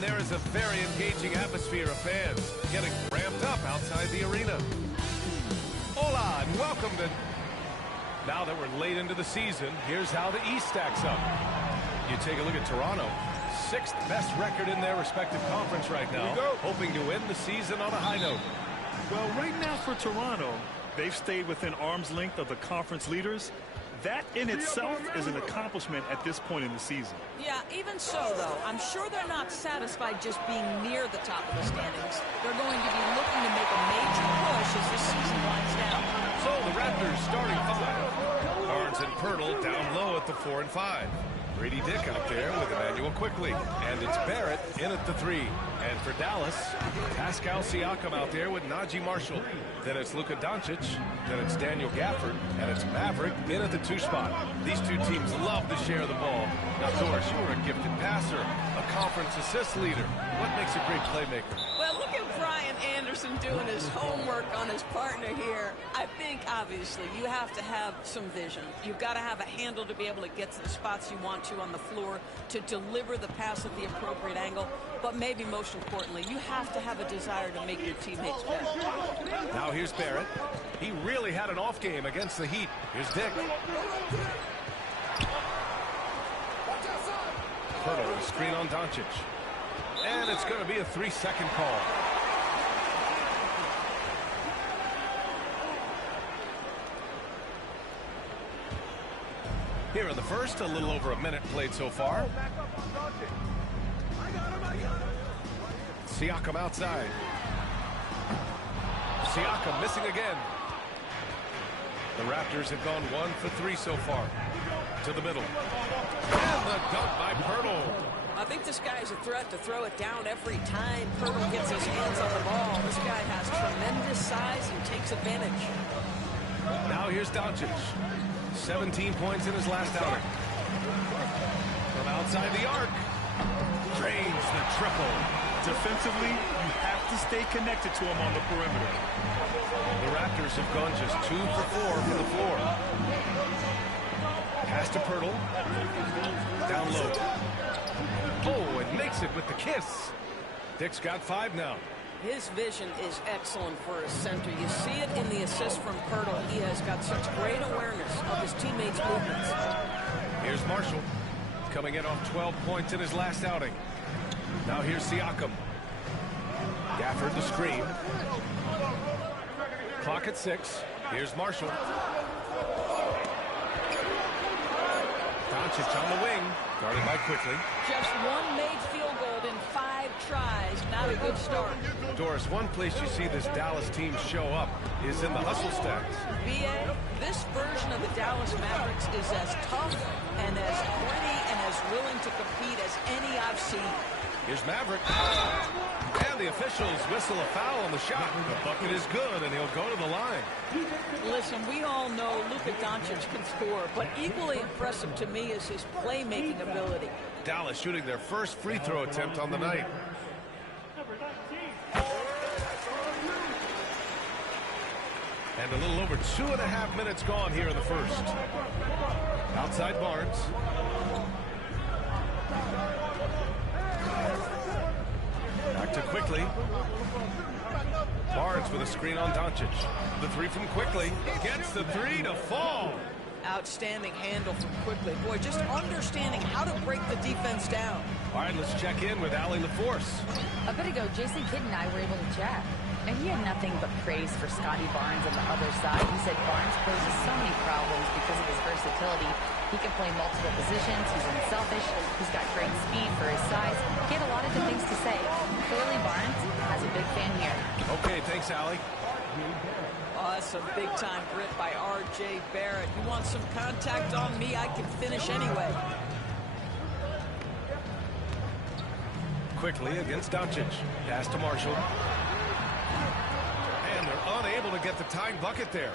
And there is a very engaging atmosphere of fans getting ramped up outside the arena. Hola, and welcome to... Now that we're late into the season, here's how the East stacks up. You take a look at Toronto. 6th best record in their respective conference right now, hoping to end the season on a high note. Well, right now for Toronto, they've stayed within arm's length of the conference leaders. That in itself is an accomplishment at this point in the season. Yeah, even so, though, I'm sure they're not satisfied just being near the top of the standings. They're going to be looking to make a major push as the season winds down. So the Raptors starting 5. Barnes and Pirtle down low at the 4 and 5. Grady Dick out there with Emmanuel Quickley. And it's Barrett in at the 3. And for Dallas, Pascal Siakam out there with Najee Marshall. Then it's Luka Doncic. Then it's Daniel Gafford. And it's Maverick in at the 2 spot. These two teams love to share the ball. Now, Doris, you were a gifted passer, a conference assist leader. What makes a great playmaker? Well, look at Brian Anderson doing his homework on his partner here. I think, obviously, you have to have some vision. You've got to have a handle to be able to get to the spots you want to on the floor, to deliver the pass at the appropriate angle. But maybe most importantly, you have to have a desire to make your teammates better. Now here's Barrett. He really had an off game against the Heat. Here's Dick. Pirtle, the screen on Doncic. And it's going to be a 3-second call. Here in the first, a little over a minute played so far. Siakam outside. Siakam missing again. The Raptors have gone 1 for 3 so far. To the middle. And the dunk by Pirtle. I think this guy is a threat to throw it down every time Pirtle gets his hands on the ball. This guy has tremendous size and takes advantage. Now here's Doncic. 17 points in his last outing. From outside the arc. Drains the triple. Defensively, you have to stay connected to him on the perimeter. The Raptors have gone just 2 for 4 from the floor. Pass to Pirtle. Down low. Oh, and makes it with the kiss. Dick's got 5 now. His vision is excellent for a center. You see it in the assist from Pirtle. He has got such great awareness of his teammates' movements. Here's Marshall. Coming in off 12 points in his last outing. Now here's Siakam. Gafford the screen. Clock at 6. Here's Marshall. Doncic on the wing. Guarded by Quickley. Just one made field goal in 5 tries. Not a good start. Doris, one place you see this Dallas team show up is in the hustle stacks. B.A., this version of the Dallas Mavericks is as tough and as gritty and as willing to compete as any I've seen. Here's Maverick. And the officials whistle a foul on the shot. The bucket is good, and he'll go to the line. Listen, we all know Luka Doncic can score, but equally impressive to me is his playmaking ability. Dallas shooting their first free throw attempt on the night. And a little over 2.5 minutes gone here in the first. Outside Barnes. Back to Quickley. Barnes with a screen on Doncic. The 3 from Quickley. Gets the 3 to fall. Outstanding handle from Quickley. Boy, just understanding how to break the defense down. All right, let's check in with Allie LaForce. A bit ago, Jason Kidd and I were able to chat. And he had nothing but praise for Scotty Barnes on the other side. He said Barnes poses so many problems because of his versatility. He can play multiple positions. He's unselfish. He's got great speed for his size. He had a lot of good things to say. Clearly, Barnes has a big fan here. Okay, thanks, Allie. Oh, that's a big-time grit by R.J. Barrett. You want some contact on me, I can finish anyway. Quickley against Doncic. Pass to Marshall. And they're unable to get the tying bucket there.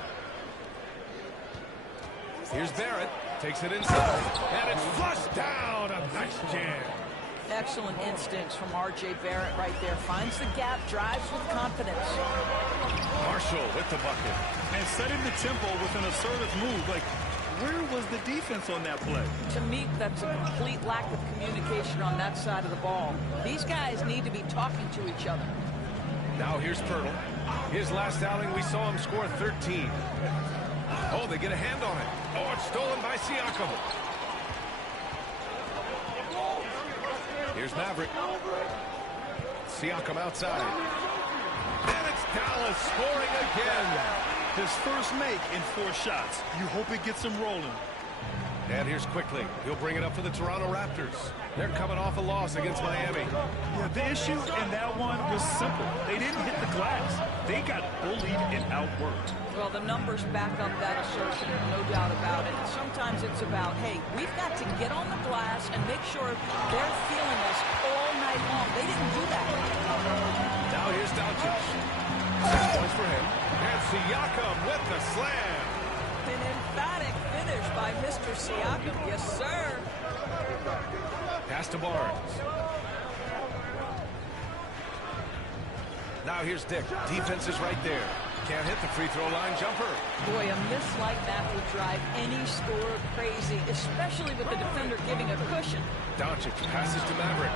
Here's Barrett. Takes it inside. And it's flushed down. A nice jam. Excellent instincts from R.J. Barrett right there. Finds the gap, drives with confidence. Marshall with the bucket. And setting the tempo with an assertive move. Like, Where was the defense on that play? To me, that's a complete lack of communication on that side of the ball. These guys need to be talking to each other. Now here's Pirtle. His last outing, we saw him score 13. Oh, they get a hand on it. Oh, it's stolen by Siakam. Here's Maverick. Siakam outside. And it's Dallas scoring again. His first make in 4 shots. You hope it gets him rolling. And here's Quickly. He'll bring it up for the Toronto Raptors. They're coming off a loss against Miami. Yeah, the issue in that one was simple. They didn't hit the glass. They got bullied and outworked. Well, the numbers back up that assertion, no doubt about it. Sometimes it's about, hey, we've got to get on the glass and make sure they're feeling us all night long. They didn't do that. Now here's Doncic. 6 points for him. And Siakam with the slam. An emphatic finish by Mr. Siakam. Yes, sir. Pass to Barnes. Now here's Dick. Defense is right there. Can't hit the free throw line jumper. Boy, a miss like that would drive any scorer crazy, especially with the defender giving a cushion. Doncic passes to Maverick.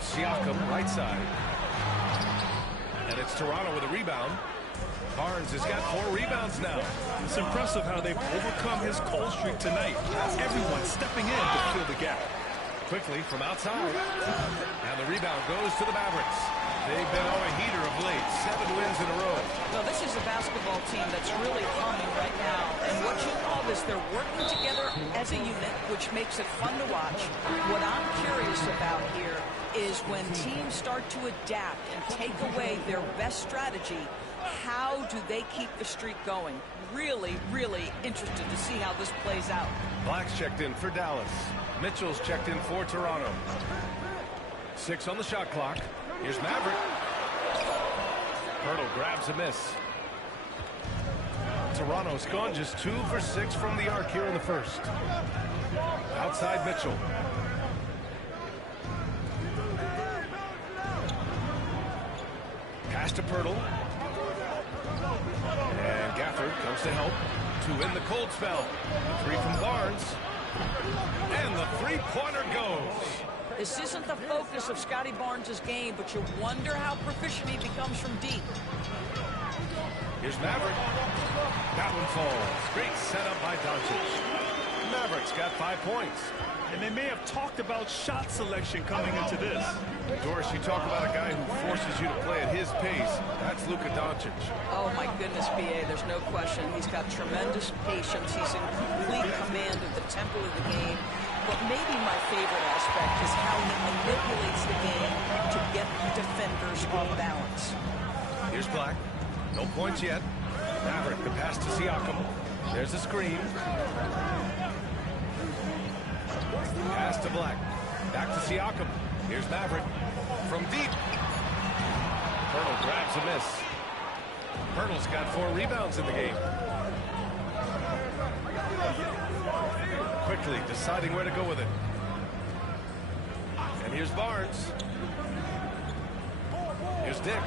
Siakam, right side. And it's Toronto with a rebound. Barnes has got 4 rebounds now. It's impressive how they've overcome his cold streak tonight. Everyone stepping in to fill the gap. Quickly from outside. And the rebound goes to the Mavericks. They've been on a heater of late. 7 wins in a row. Well, this is a basketball team that's really humming right now. And what you call this, they're working together as a unit, which makes it fun to watch. What I'm curious about here is when teams start to adapt and take away their best strategy, how do they keep the streak going? Really, really interested to see how this plays out. Black's checked in for Dallas. Mitchell's checked in for Toronto. 6 on the shot clock. Here's Maverick. Pirtle grabs a miss. Toronto's gone just 2 for 6 from the arc here in the first. Outside Mitchell. Pass to Pirtle. And Gafford comes to help to win the cold spell. The 3 from Barnes. And the 3-pointer goes. This isn't the focus of Scotty Barnes' game, but you wonder how proficient he becomes from deep. Here's Maverick. That one falls. Great setup by Doncic. Maverick's got 5 points. And they may have talked about shot selection coming into this. Doris, you talk about a guy who forces you to play at his pace. That's Luka Doncic. Oh, my goodness, B.A., there's no question. He's got tremendous patience. He's in complete command of the tempo of the game. But maybe my favorite aspect is how he manipulates the game to get defenders off balance. Here's Black. No points yet. Maverick, the pass to Siakam. There's a screen. Pass to Black. Back to Siakam. Here's Maverick. From deep. Pirtle grabs a miss. Pirtle's got 4 rebounds in the game. Quickly deciding where to go with it. And here's Barnes. Here's Dick.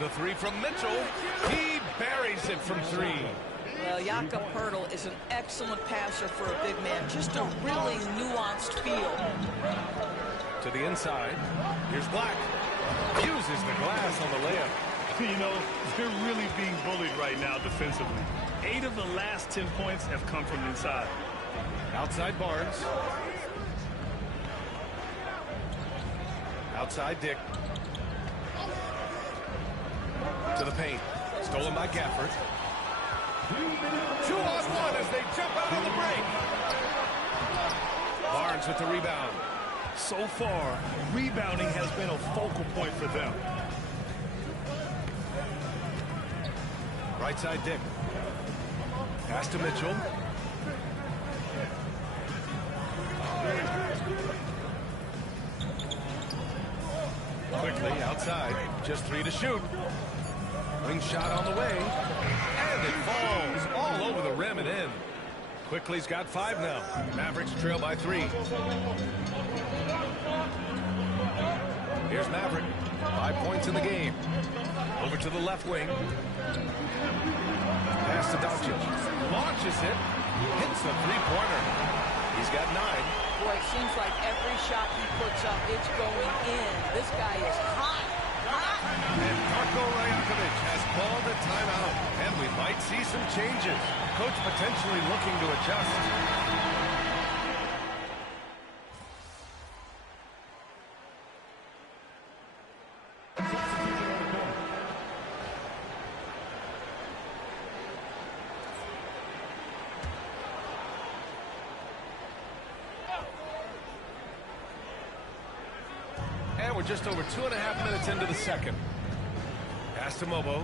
The 3 from Mitchell. He buries it from 3. Well, Jakob Poeltl is an excellent passer for a big man. Just a really nuanced feel. To the inside. Here's Black. Uses the glass on the layup. You know, they're really being bullied right now defensively. 8 of the last 10 points have come from inside. Outside Barnes. Outside Dick. To the paint. Stolen by Gafford. 2-on-1 as they jump out on the break. Barnes with the rebound. So far, rebounding has been a focal point for them. Right side Dick. Pass to Mitchell. Quickly outside. Just 3 to shoot. Wing shot on the way. And it falls all over the rim and in. Quickly's got 5 now. Mavericks trail by 3. Here's Maverick. 5 points in the game. Over to the left wing. Pass to Doncic. Launches it. Hits a three-pointer. He's got 9. Boy, it seems like every shot he puts up, it's going in. This guy is hot. And Darko Rajakovic has called a timeout. And we might see some changes. Coach potentially looking to adjust. And we're just over 2.5 minutes into the second. Pass to Mobo.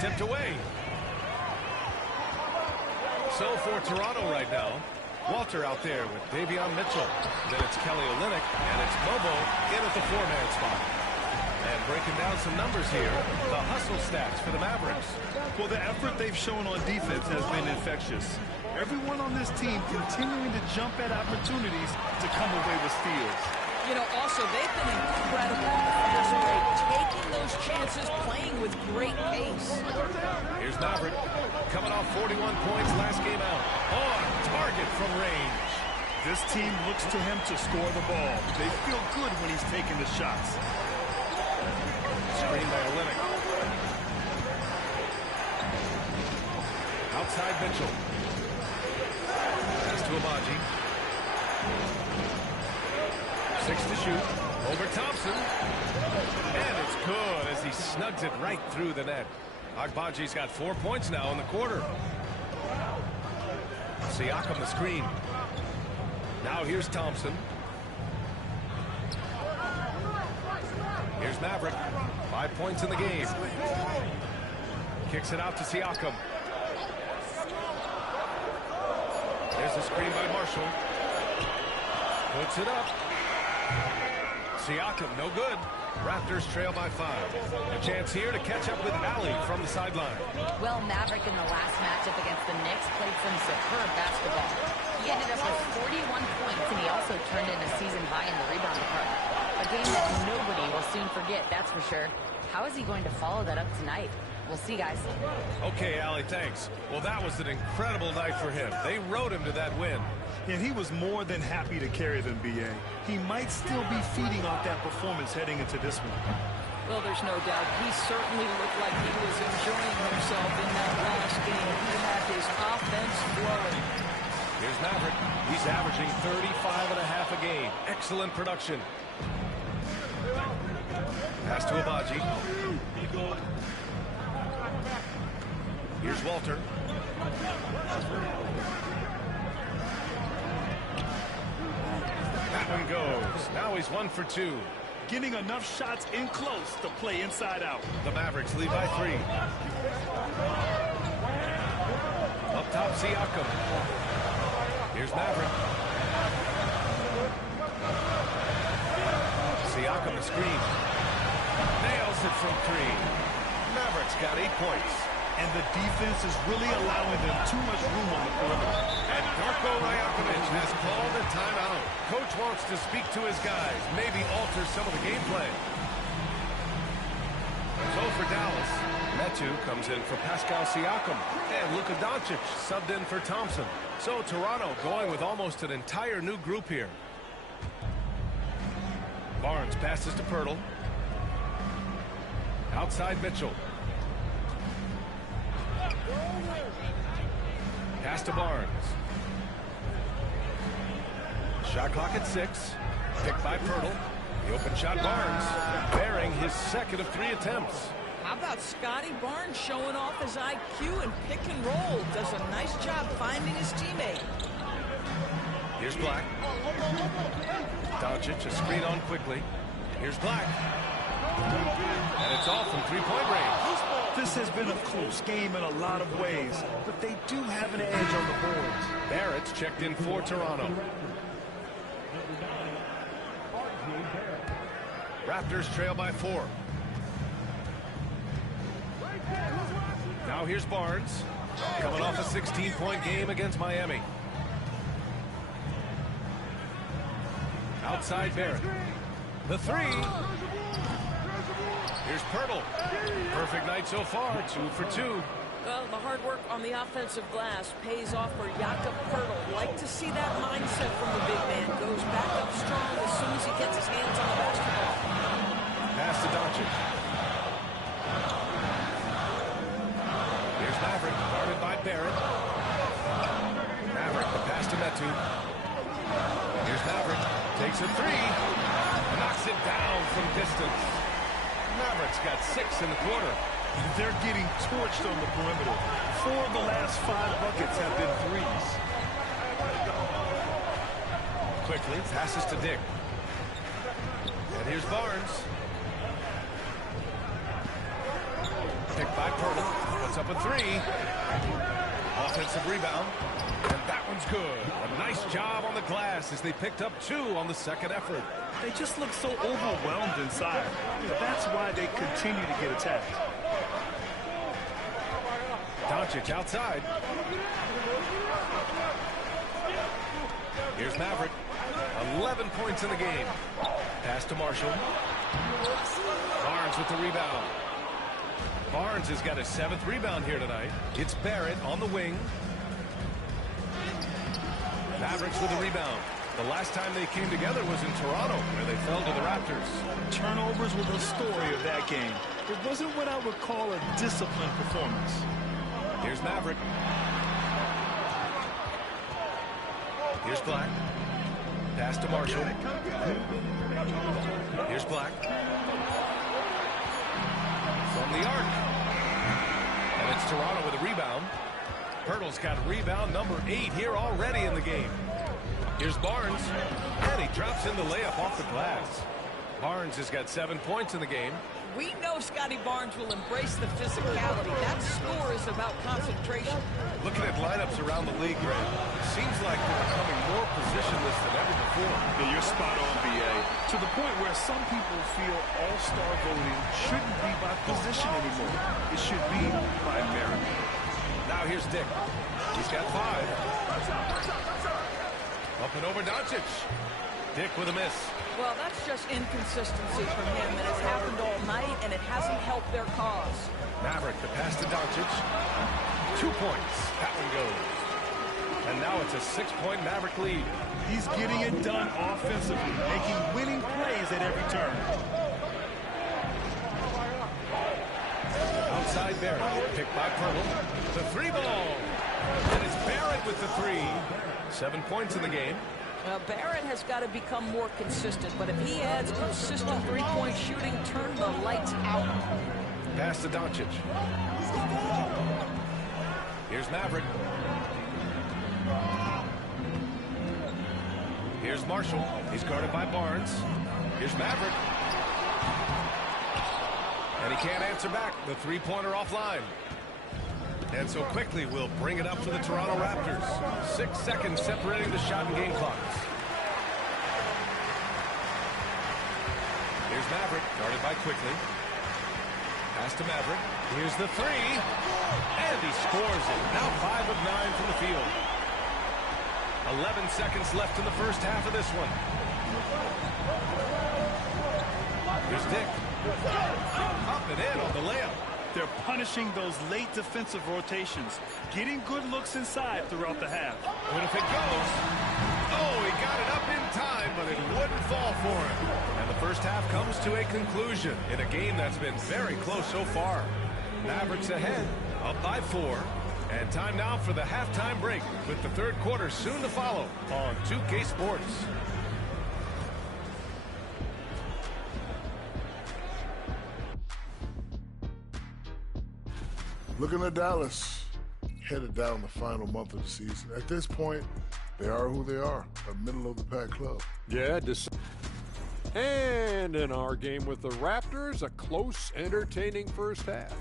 Tipped away. So for Toronto right now, Walter out there with Davion Mitchell. Then it's Kelly Olynyk, and it's Mobo in at the 4-man spot. And breaking down some numbers here, the hustle stats for the Mavericks. Well, the effort they've shown on defense has been infectious. Everyone on this team continuing to jump at opportunities to come away with steals. You know, also, they've been incredible on the fast break, taking those chances, playing with great pace. Here's Maverick, coming off 41 points last game out. On target from range. This team looks to him to score the ball. They feel good when he's taking the shots. Screen by Olynyk. Outside Mitchell. Pass to Agbaji. 6 to shoot. Over Thompson. And it's good as he snugs it right through the net. Agbaji's got 4 points now in the quarter. Siakam the screen. Now here's Thompson. Here's Maverick. 5 points in the game. Kicks it out to Siakam. There's a screen by Marshall. Puts it up. Siakam, no good. Raptors trail by 5. A chance here to catch up with Allie from the sideline. Well, Maverick in the last matchup against the Knicks played some superb basketball. He ended up with 41 points, and he also turned in a season high in the rebound department. A game that nobody will soon forget, that's for sure. How is he going to follow that up tonight? We'll see, guys. Okay, Allie, thanks. Well, that was an incredible night for him. They rode him to that win. And he was more than happy to carry them, B.A. He might still be feeding off that performance heading into this one. Well, there's no doubt. He certainly looked like he was enjoying himself in that last game. He had his offense flowing. Here's Maverick. He's averaging 35.5 a game. Excellent production. Pass to Agbaji. Here's Walter. That one goes. Now he's 1 for 2. Getting enough shots in close to play inside out. The Mavericks lead by 3. Up top, Siakam. Here's Maverick. Siakam the screen. Nails it from 3. Mavericks got 8 points. And the defense is really allowing them too much room on the perimeter. And Darko Rajakovic has called a timeout. Coach wants to speak to his guys, maybe alter some of the gameplay. So for Dallas, Metu comes in for Pascal Siakam. And Luka Doncic subbed in for Thompson. So Toronto going with almost an entire new group here. Barnes passes to Pirtle. Outside Mitchell. Pass to Barnes. Shot clock at 6. Picked by Pirtle. The open shot, Barnes, bearing his second of 3 attempts. How about Scotty Barnes showing off his IQ and pick and roll? Does a nice job finding his teammate. Here's Black. Doncic, a screen on quickly. Here's Black. And it's all from 3-point range. This has been a close game in a lot of ways, but they do have an edge on the boards. Barrett's checked in for Toronto. Raptors trail by 4. Now here's Barnes, coming off a 16-point game against Miami. Outside Barrett. The three. Here's Pirtle. Perfect night so far, 2 for 2. Well, the hard work on the offensive glass pays off for Jakob Pirtle. Like to see that mindset from the big man. Goes back up strong as soon as he gets his hands on the basketball. Pass to Doncic. Here's Maverick, guarded by Barrett. Maverick, the pass to Metu. Here's Maverick, takes a three. Knocks it down from distance. Maverick's got 6 in the quarter. They're getting torched on the perimeter. 4 of the last 5 buckets have been threes. Quickly, passes to Dick. And here's Barnes. Picked by Pirtle. Puts up a three. Offensive rebound. And that one's good. A nice job on the glass as they picked up 2 on the second effort. They just look so overwhelmed inside. That's why they continue to get attacked. Doncic outside. Here's Maverick. 11 points in the game. Pass to Marshall. Barnes with the rebound. Barnes has got his 7th rebound here tonight. It's Barrett on the wing. Mavericks with the rebound. The last time they came together was in Toronto, where they fell to the Raptors. Turnovers were the story of that game. It wasn't what I would call a disciplined performance. Here's Maverick. Here's Black. Pass to Marshall. Here's Black. From the arc. And it's Toronto with a rebound. Pirtle's got rebound number 8 here already in the game. Here's Barnes. And he drops in the layup off the glass. Barnes has got 7 points in the game. We know Scotty Barnes will embrace the physicality. That score is about concentration. Looking at lineups around the league, Greg, seems like they're becoming more positionless than ever before. Yeah, you're spot on, B.A. To the point where some people feel all-star voting shouldn't be by position anymore. It should be by merit. Now here's Dick. He's got 5. Up and over Doncic. Dick with a miss. Well, that's just inconsistency from him, and it's happened all night, and it hasn't helped their cause. Maverick, the pass to Doncic. 2 points. That one goes. And now it's a 6-point Maverick lead. He's getting it done offensively, making winning plays at every turn. Outside Barrett, picked by Pirtle. The 3-ball. And it's Barrett with the 3. 7 points in the game. Barrett has got to become more consistent, but if he adds consistent three-point shooting, turn the lights out. Pass to Doncic. Here's Maverick. Here's Marshall. He's guarded by Barnes. Here's Maverick. And he can't answer back. The three-pointer offline. And so quickly we'll bring it up for the Toronto Raptors. 6 seconds separating the shot and game clocks. Here's Maverick, guarded by Quickly. Pass to Maverick. Here's the 3. And he scores it. Now 5 of 9 from the field. 11 seconds left in the first half of this one. Here's Dick. Up and in on the layup. They're punishing those late defensive rotations, getting good looks inside throughout the half. What if it goes? Oh, he got it up in time, but it wouldn't fall for him. And the first half comes to a conclusion in a game that's been very close so far. Mavericks ahead, up by 4. And time now for the halftime break, with the third quarter soon to follow on 2K Sports. Looking at Dallas, headed down the final month of the season. At this point, they are who they are, a middle-of-the-pack club. Yeah, and in our game with the Raptors, a close, entertaining first half.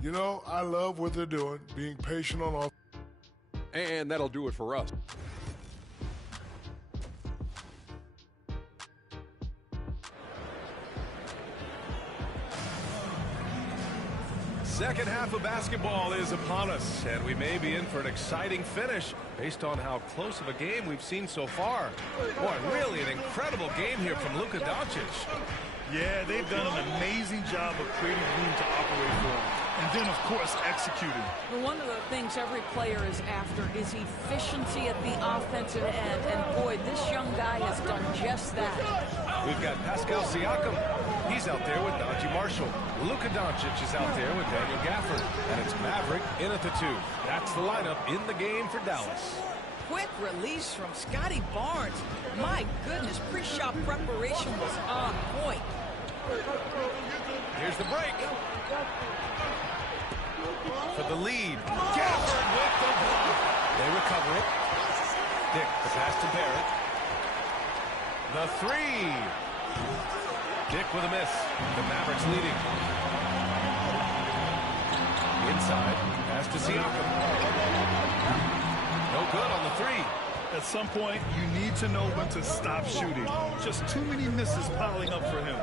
You know, I love what they're doing, being patient on offense. And that'll do it for us. Second half of basketball is upon us, and we may be in for an exciting finish. based on how close of a game we've seen so far. Boy, really an incredible game here from Luka Doncic. Yeah, they've done an amazing job of creating room to operate for him. And then, of course, executing. Well, one of the things every player is after is efficiency at the offensive end. And, boy, this young guy has done just that. We've got Pascal Siakam. He's out there with Najee Marshall. Luka Doncic is out there with Daniel Gafford. And it's Maverick in at the 2. That's the lineup in the game for Dallas. Quick release from Scotty Barnes. My goodness, pre-shot preparation was on point. Here's the break. For the lead. Gafford with the block. They recover it. Dick, the pass to Barrett. The 3. Dick with a miss. The Mavericks leading. Inside. Pass to Siakam. No good on the 3. At some point, you need to know when to stop shooting. Just too many misses piling up for him.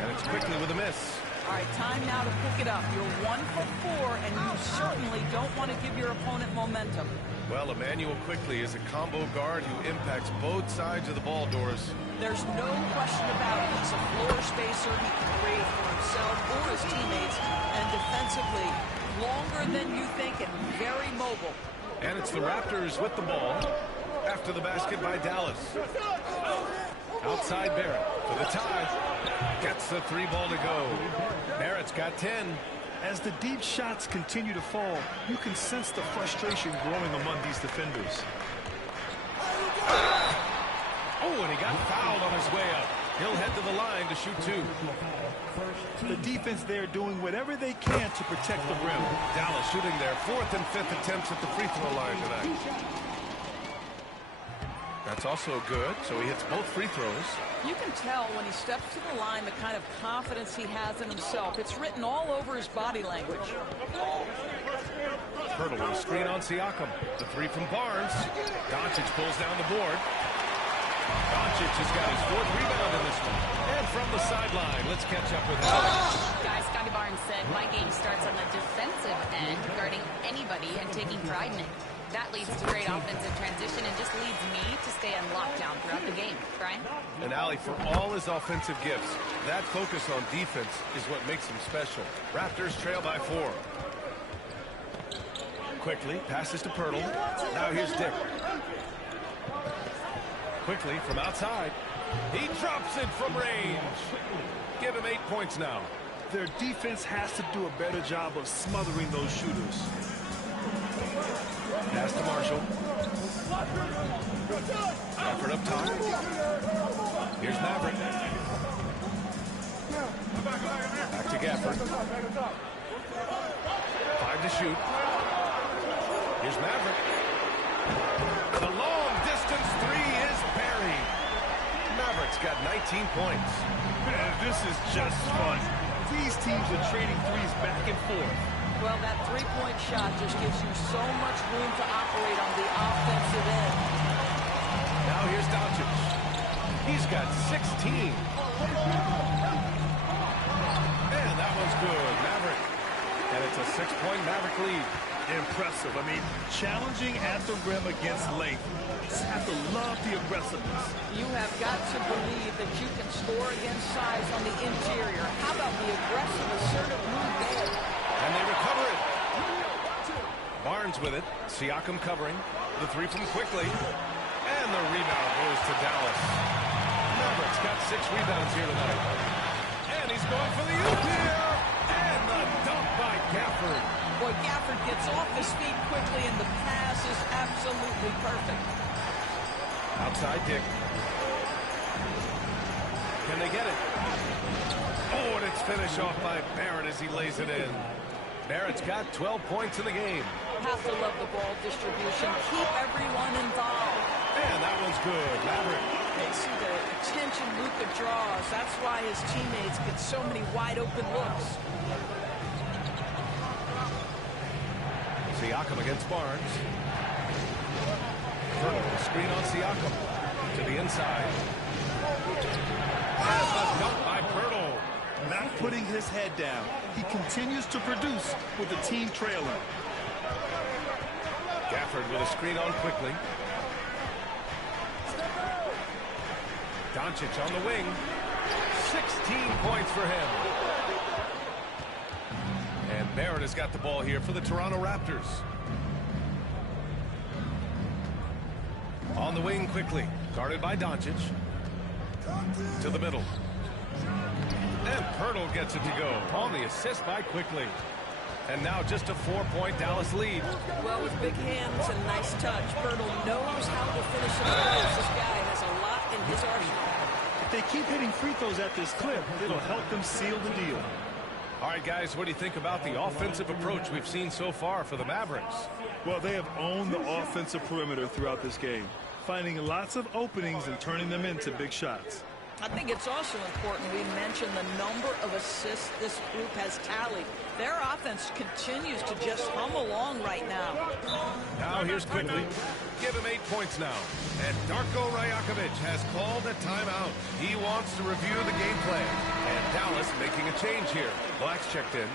And it's quickly with a miss. All right, time now to pick it up. You're 1 for 4, and you certainly don't want to give your opponent momentum. Well, Immanuel Quickley is a combo guard who impacts both sides of the ball, Doris. There's no question about it. He's a floor spacer. He can create for himself or his teammates. And defensively, longer than you think and very mobile. And it's the Raptors with the ball after the basket by Dallas. Outside Barrett for the tie. Gets the 3 ball to go. Barrett's got 10. As the deep shots continue to fall, you can sense the frustration growing among these defenders. Oh, and he got fouled on his way up. He'll head to the line to shoot 2. The defense there doing whatever they can to protect the rim. Dallas shooting their 4th and 5th attempts at the free throw line tonight. That's also good, so he hits both free throws. You can tell when he steps to the line the kind of confidence he has in himself. It's written all over his body language. Hurdle with a screen on Siakam. The 3 from Barnes. Doncic pulls down the board. Doncic has got his 4th rebound in this one. And from the sideline, let's catch up with him. Guys, Scotty Barnes said, my game starts on the defensive end, guarding anybody and taking pride in it. That leads to great offensive transition and just leads me to stay on lockdown throughout the game. Brian? And Allie, for all his offensive gifts, that focus on defense is what makes him special. Raptors trail by 4. Quickly, passes to Pirtle. Now here's Dick. Quickly from outside. He drops it from range. Give him 8 points now. Their defense has to do a better job of smothering those shooters. Pass to Marshall. Gafford up top. Here's Maverick. Back to Gafford. 5 to shoot. Here's Maverick. The long distance 3 is buried. Maverick's got 19 points. Man, this is just fun. These teams are trading threes back and forth. Well, that 3-point shot just gives you so much room to operate on the offensive end. Now here's Doncic. He's got 16. And that one's good. Maverick. And it's a 6-point Maverick lead. Impressive. I mean, challenging at the rim against length. Just have to love the aggressiveness. You have got to believe that you can score against size on the interior. How about the aggressive, assertive move there? And they recover it. Barnes with it. Siakam covering. The 3 from Quickley. And the rebound goes to Dallas. Maverick's got 6 rebounds here tonight. And he's going for the oop here. And the dunk by Gafford. Boy, Gafford gets off his feet quickly, and the pass is absolutely perfect. Outside Dick. Can they get it? Oh, and it's finished off by Barrett as he lays it in. Barrett's got 12 points in the game. Have to love the ball distribution. Keep everyone involved. And that one's good. Maverick. They see the attention Luka draws. That's why his teammates get so many wide open looks. Siakam against Barnes. Pirtle, screen on Siakam. To the inside. And the dunk by Pirtle. Not putting his head down. He continues to produce with the team trailing. Gafford with a screen on quickly. Doncic on the wing. 16 points for him. And Barrett has got the ball here for the Toronto Raptors. On the wing quickly. Guarded by Doncic. To the middle. And Poeltl gets it to go on the assist by Quickly. And now just a 4-point Dallas lead. Well, with big hands and nice touch, Poeltl knows how to finish in the This guy has a lot in his arsenal. If they keep hitting free throws at this clip, it'll help them seal the deal. All right, guys, what do you think about the offensive approach we've seen so far for the Mavericks? Well, they have owned the offensive perimeter throughout this game, finding lots of openings and turning them into big shots. I think it's also important we mention the number of assists this group has tallied. Their offense continues to just hum along right now. Now here's Quickly. Give him 8 points now. And Darko Rajakovic has called a timeout. He wants to review the game plan. And Dallas making a change here. Black's checked in.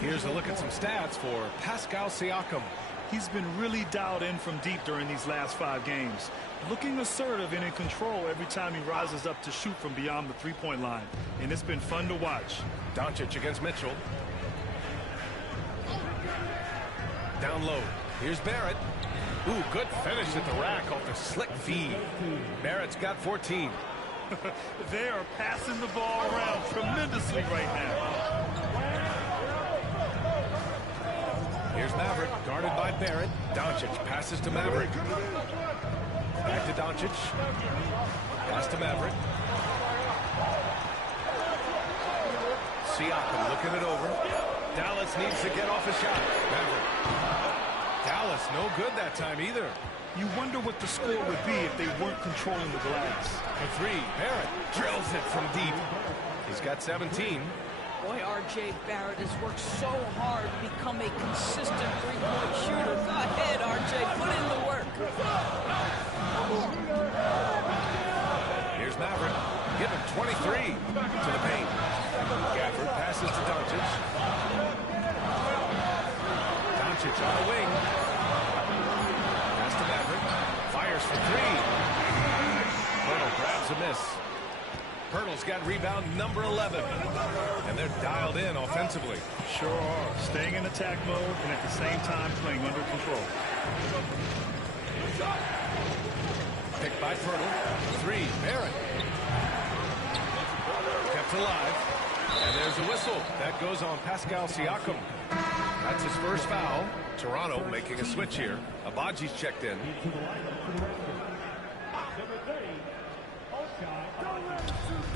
Here's a look at some stats for Pascal Siakam. He's been really dialed in from deep during these last 5 games, looking assertive and in control every time he rises up to shoot from beyond the three-point line. And it's been fun to watch. Doncic against Mitchell. Down low. Here's Barrett. Ooh, good finish at the rack off the slick feed. Barrett's got 14. They are passing the ball around tremendously right now. Here's Maverick, guarded by Barrett. Doncic passes to Maverick. Back to Doncic. Pass to Maverick. Siakam looking it over. Dallas needs to get off a shot. Maverick. Dallas no good that time either. You wonder what the score would be if they weren't controlling the glass. For 3, Barrett drills it from deep. He's got 17. Boy, R.J. Barrett has worked so hard to become a consistent three-point shooter. Go ahead, R.J., put in the work. Here's Maverick. Give him 23 to the paint. Gafford passes to Doncic. Doncic on the wing. Pass to Maverick. Fires for 3. Poeltl grabs a miss. Poeltl's got rebound number 11. And they're dialed in offensively. Sure are. Staying in attack mode and at the same time playing under control. Picked by Poeltl. 3, Barrett. Kept alive. And there's a whistle. That goes on Pascal Siakam. That's his first foul. Toronto making a switch here. Abaji's checked in.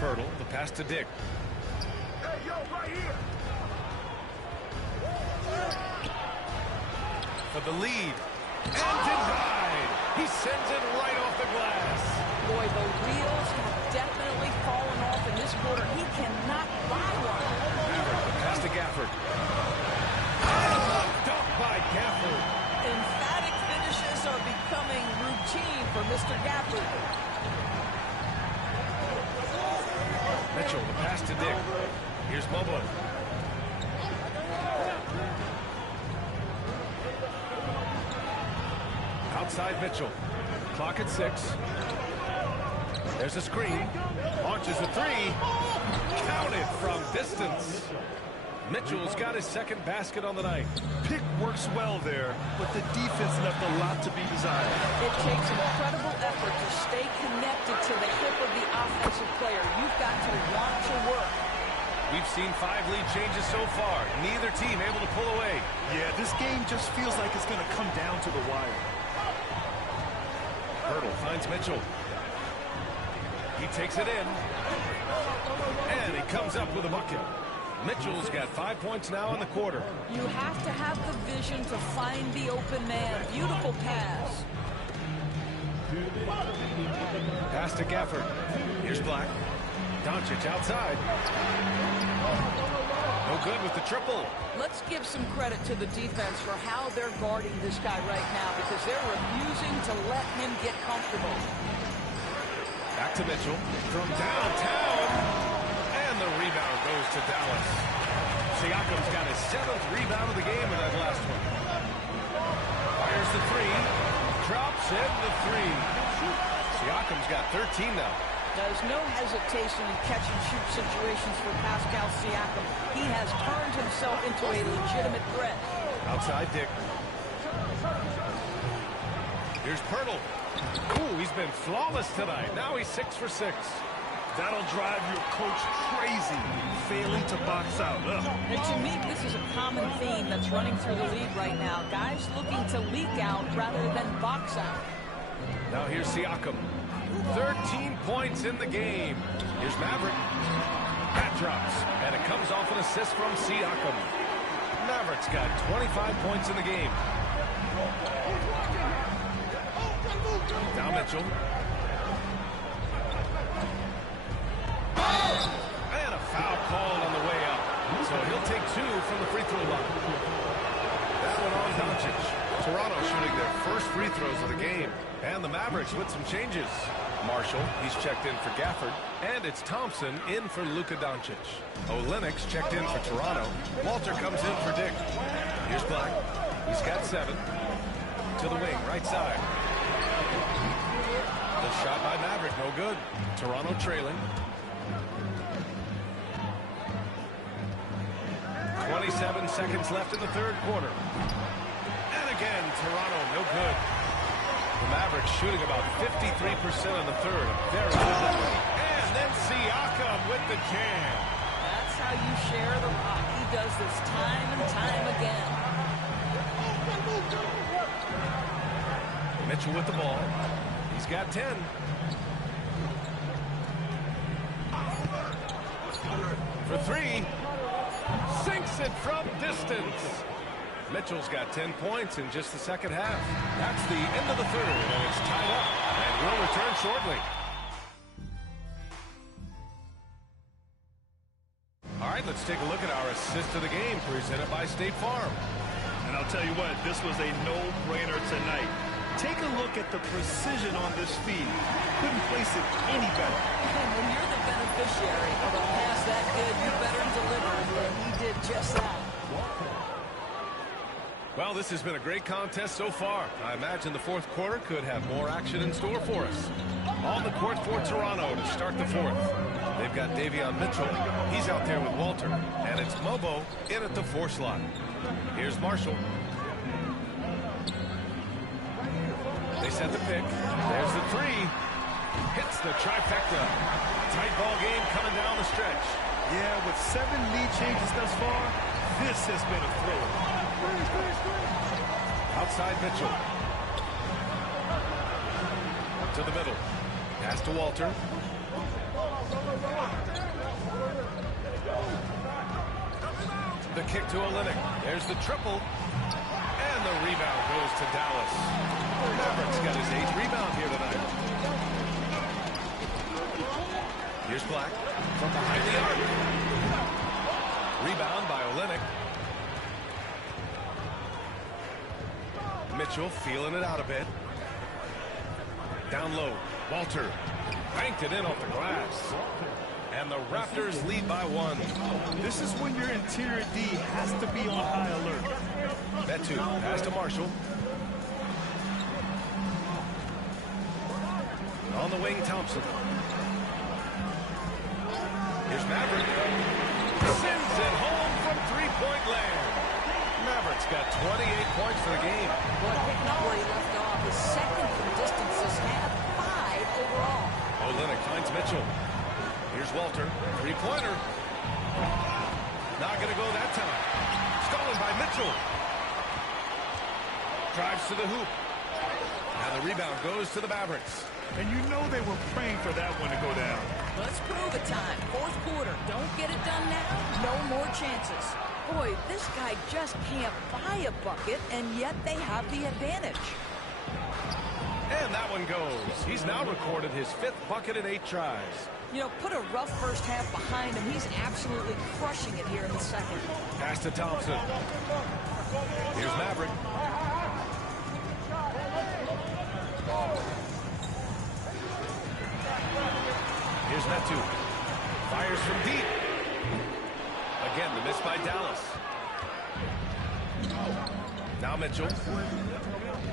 Poeltl, the pass to Dick. For the lead. And denied. He sends it right off the glass. Boy, the wheels have definitely fallen off in this quarter. He cannot buy one. Maverick, the pass to Gafford. Dunk by Gafford. Emphatic finishes are becoming routine for Mr. Gafford. Mitchell, the pass to Dick. Here's Mobley. Outside Mitchell. Clock at 6. There's a screen. Launches a 3. Counted from distance. Mitchell's got his second basket on the night. Pick works well there, but the defense left a lot to be desired. It takes incredible effort to stay connected to the hip of the offensive player. You've got to want to work. We've seen 5 lead changes so far. Neither team able to pull away. Yeah, this game just feels like it's going to come down to the wire. Poeltl finds Mitchell. He takes it in. And he comes up with a bucket. Mitchell's got 5 points now in the quarter. You have to have the vision to find the open man. Beautiful pass. Pass to Gafford. Here's Black. Doncic outside. No good with the triple. Let's give some credit to the defense for how they're guarding this guy right now because they're refusing to let him get comfortable. Back to Mitchell from downtown. And the rebound goes to Dallas. Siakam's got his 7th rebound of the game in that last one. Fires There's the three. Drops in the three. Siakam's got 13 now. There's no hesitation in catch-and-shoot situations for Pascal Siakam. He has turned himself into a legitimate threat. Outside Dick. Here's Pirtle. Ooh, he's been flawless tonight. Now he's 6 for 6. That'll drive your coach crazy, failing to box out. And to me, this is a common theme that's running through the league right now. Guys looking to leak out rather than box out. Now here's Siakam. 13 points in the game. Here's Maverick. That drops, and it comes off an assist from Siakam. Maverick's got 25 points in the game. Now Mitchell. And a foul called on the way out. So he'll take 2 from the free throw line. That one on Doncic. Toronto shooting their first free throws of the game. And the Mavericks with some changes. Marshall, he's checked in for Gafford. And it's Thompson in for Luka Doncic. Olenek's checked in for Toronto. Walter comes in for Dick. Here's Black. He's got 7. To the wing, right side. The shot by Maverick, no good. Toronto trailing. 27 seconds left in the third quarter. And again, Toronto, no good. The Mavericks shooting about 53% in the third. Very good. And then Siakam with the jam. That's how you share the rock. He does this time and time again. Mitchell with the ball. He's got 10. For 3. Sinks it from distance. Mitchell's got 10 points in just the second half. That's the end of the third, and it's tied up. And we'll return shortly. All right, let's take a look at our assist of the game presented by State Farm. And I'll tell you what, this was a no-brainer tonight. Take a look at the precision on this feed. Couldn't place it any better. And when you're the beneficiary of a pass that good, you better deliver, and he did just that. Well, this has been a great contest so far. I imagine the fourth quarter could have more action in store for us. On the court for Toronto to start the fourth. They've got Davion Mitchell. He's out there with Walter. And it's Mobo in at the 4 slot. Here's Marshall. They set the pick. There's the 3. Hits the trifecta. Tight ball game coming down the stretch. Yeah, with 7 lead changes thus far, this has been a thriller. Outside Mitchell. To the middle. Pass to Walter. The kick to Olynyk. There's the triple. And the rebound goes to Dallas. Maverick's got his 8th rebound here tonight. Here's Black from behind the arc. Rebound by Olynyk. Mitchell feeling it out a bit. Down low. Walter banked it in off the glass. And the Raptors lead by 1. This is when your interior D has to be on high alert. Metu pass to Marshall. On the wing, Thompson. Here's Maverick. Sends it home from 3-point land. Maverick's got 28 points for the game. Well, picking up where he left off, his second from distance this half, 5 overall. Olynyk finds Mitchell. Here's Walter. 3-pointer. Not going to go that time. Stolen by Mitchell. Drives to the hoop. And the rebound goes to the Mavericks. And you know they were praying for that one to go down. Let's prove it time. Fourth quarter. Don't get it done now. No more chances. Boy, this guy just can't buy a bucket, and yet they have the advantage. And that one goes. He's now recorded his 5th bucket in 8 tries. You know, put a rough first half behind him. He's absolutely crushing it here in the second. Pass to Thompson. Here's Maverick. Here's Metu. Fires from deep. Again, the miss by Dallas. Now Mitchell.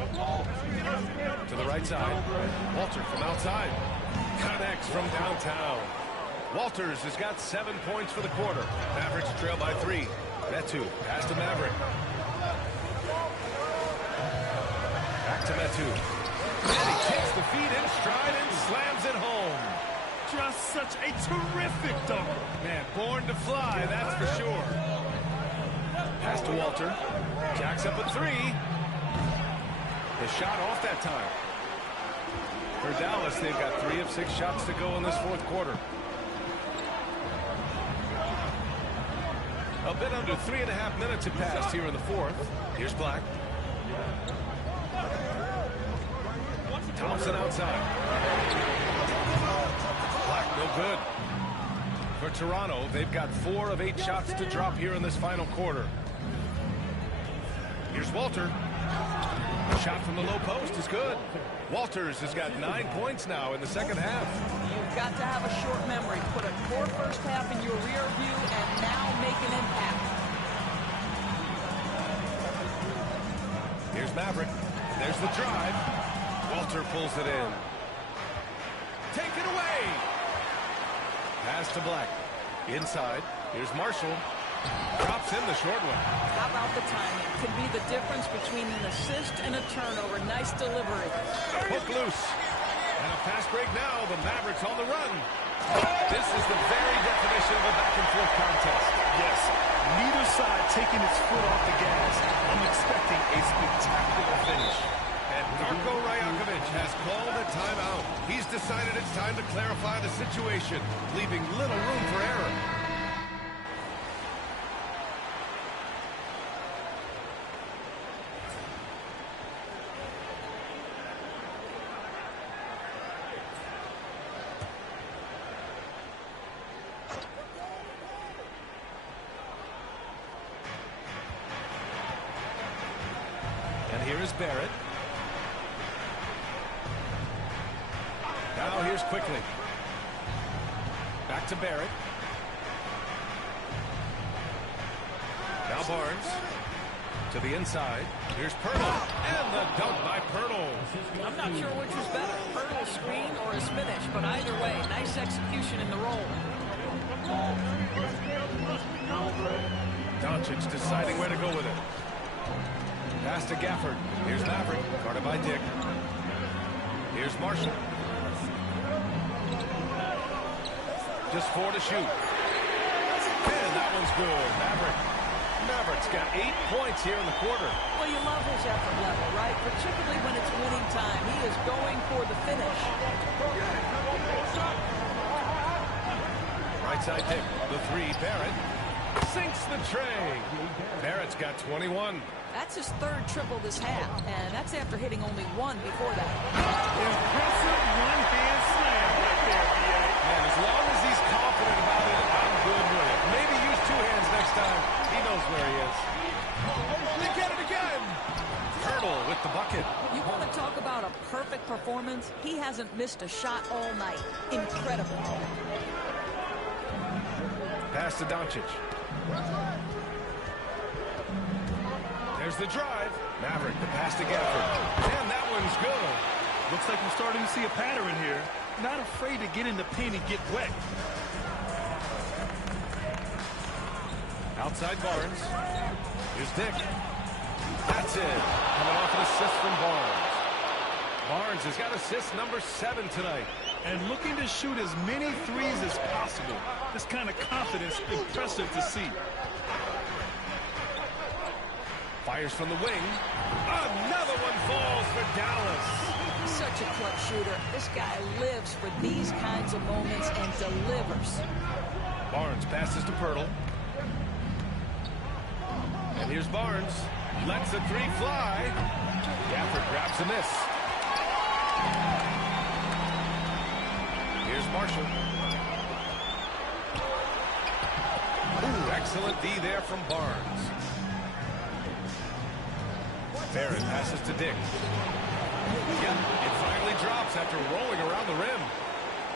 To the right side. Walter from outside. Connects from downtown. Walters has got 7 points for the quarter. Mavericks trail by 3. Metu, pass to Maverick. Back to Metu. And he takes the feed in stride and slams it home. Just such a terrific dunk. Man, born to fly, that's for sure. Pass to Walter. Jacks up a 3. The shot off that time. For Dallas, they've got 3 of 6 shots to go in this fourth quarter. A bit under 3.5 minutes have passed here in the fourth. Here's Black. Thompson outside. Black no good. For Toronto, they've got 4 of 8 shots to drop here in this final quarter. Here's Walter. The shot from the low post is good. Walters has got 9 points now in the second half. You've got to have a short memory. Put a poor first half in your rear view and now make an impact. Here's Maverick. There's the drive. Walter pulls it in. Take it away. Pass to Black. Inside. Here's Marshall. Drops in the short one. How about the timing? Could be the difference between an assist and a turnover. Nice delivery. Hook loose. And a fast break now. The Mavericks on the run. This is the very definition of a back-and-forth contest. Yes, neither side taking its foot off the gas. I'm expecting a spectacular finish. And Darko Rajakovic has called a timeout. He's decided it's time to clarify the situation, leaving little room for error. And here is Barrett. Now here's Quickly. Back to Barrett. Now Barnes. To the inside. Here's Pirtle. And the dunk by Pirtle. I'm not sure which was better, Pirtle's screen or his finish, but either way, nice execution in the roll. Doncic deciding where to go with it. Pass to Gafford. Here's Maverick. Guarded by Dick. Here's Marshall. Just 4 to shoot. And that one's good. Maverick's got 8 points here in the quarter. Well, you love his effort level, right? Particularly when it's winning time. He is going for the finish. Right side pick. The 3. Barrett sinks the tray. Barrett's got 21. That's his 3rd triple this half, and that's after hitting only 1 before that. Impressive one-hand slam right there, B.A. Man, as long as he's confident about it, I'm good with it. Maybe use 2 hands next time. He knows where he is. They get it again. Pirtle with the bucket. You want to talk about a perfect performance? He hasn't missed a shot all night. Incredible. Pass to Doncic. There's the drive. Maverick, the pass to Gafford. And that one's good. Looks like we're starting to see a pattern here. Not afraid to get in the paint and get wet. Outside Barnes. Here's Dick. That's it. Coming off an assist from Barnes. Barnes has got assist number 7 tonight. And looking to shoot as many threes as possible. This kind of confidence, impressive to see. Fires from the wing. Another one falls for Dallas. Such a clutch shooter. This guy lives for these kinds of moments and delivers. Barnes passes to Pirtle. And here's Barnes. Lets the 3 fly. Gafford grabs a miss. Here's Marshall. Ooh, excellent D there from Barnes. Barrett passes to Dick. Yep, it finally drops after rolling around the rim.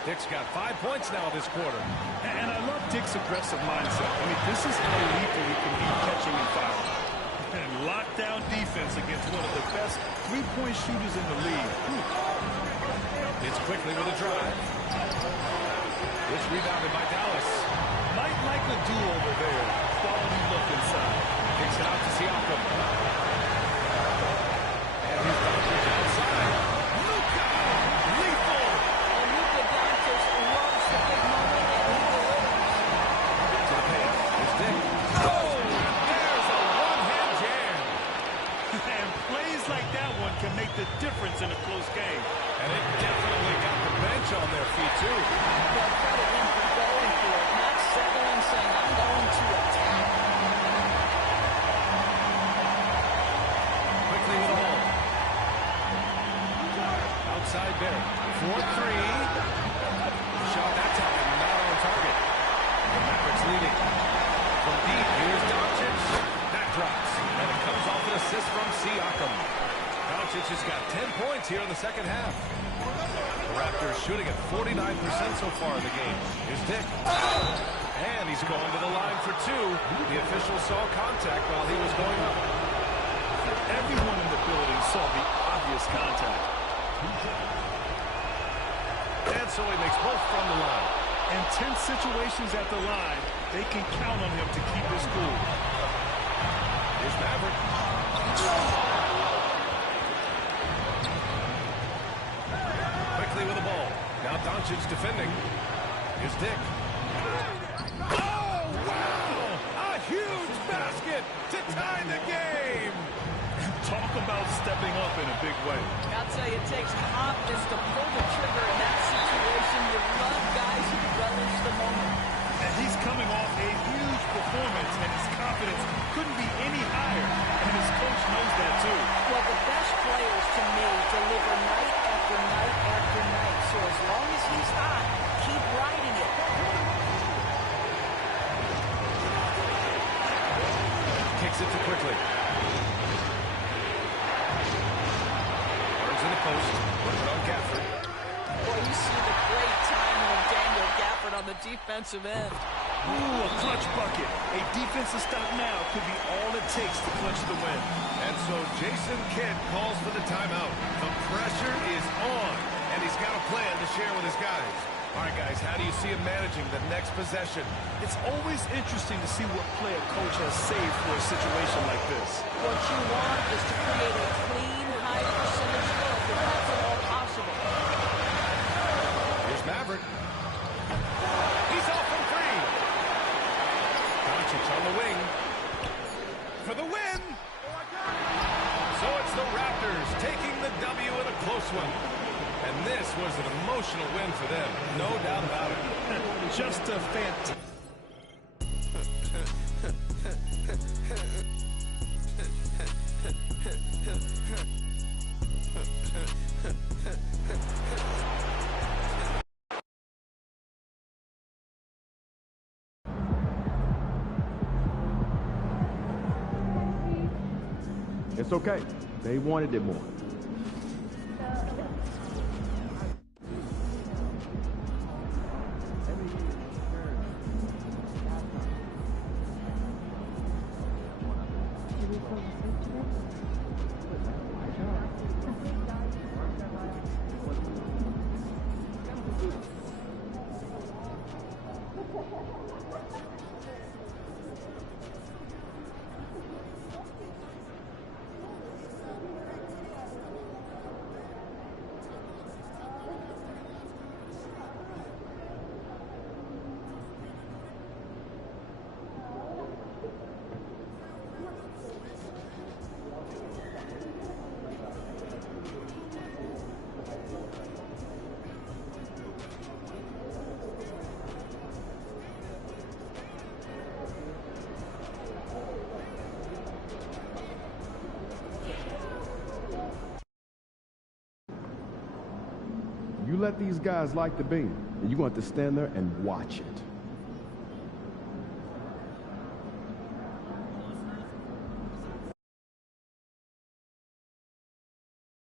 Dick's got 5 points now this quarter. And I love Dick's aggressive mindset. I mean, this is how lethal he can be catching and fouling. And lockdown defense against one of the best three-point shooters in the league. It's quickly with a drive. It's rebounded by Dallas. Might like a do-over there. Quality look inside. Kicks it out to Siakam. And he's Doncic outside. Luka! Lethal! And Luka Doncic loves the big moment, and he delivers. To the paint. It's Dick. Oh! There's a one-hand jam. And plays like that one can make the difference in a close game. And it definitely got the bench on their feet, too. But credit him for going for it, not settling, saying, I'm going to attack. Quickly with the ball. Outside Barrett. 4-3. Shot that time, not on target. The Mavericks leading. From deep, here's Doncic. That drops. And it comes off an assist from Siakam. Doncic has got 10 points here in the second half. The Raptors shooting at 49% so far in the game. Here's Dick. And he's going to the line for two. The official saw contact while he was going up. Everyone in the building saw the obvious contact. And so he makes both from the line. In tense situations at the line, they can count on him to keep his cool. Here's Maverick. Quickly with the ball. Now Doncic defending. Here's Dick. Oh, wow! A huge basket to tie the game! Talk about stepping up in a big way. I'll tell you, it takes confidence to pull the trigger in that situation. You love guys who relish the moment. And he's coming off a huge performance, and his confidence couldn't be any higher. And his coach knows that, too. Well, the best players, to me, deliver night after night after night. So as long as he's hot, keep riding it. Kicks it to Quickly. Burns in the post. Working on Gafford. Boy, you see the great timing of Daniel Gafford on the defensive end. Ooh, a clutch bucket. A defensive stop now could be all it takes to clutch the win. And so Jason Kidd calls for the timeout. The pressure is on, and he's got a plan to share with his guys. All right, guys, how do you see him managing the next possession? It's always interesting to see what play a coach has saved for a situation like this. What you want is to create a clean, high percentage look, if that's at all possible. Here's Maverick. He's off from three. Doncic on the wing. For the win. So it's the Raptors taking the W in a close one. And this was an emotional win for them. No doubt about it. Just a fantastic. It's okay. They wanted it more. You let these guys like the beam, and you're going to have to stand there and watch it.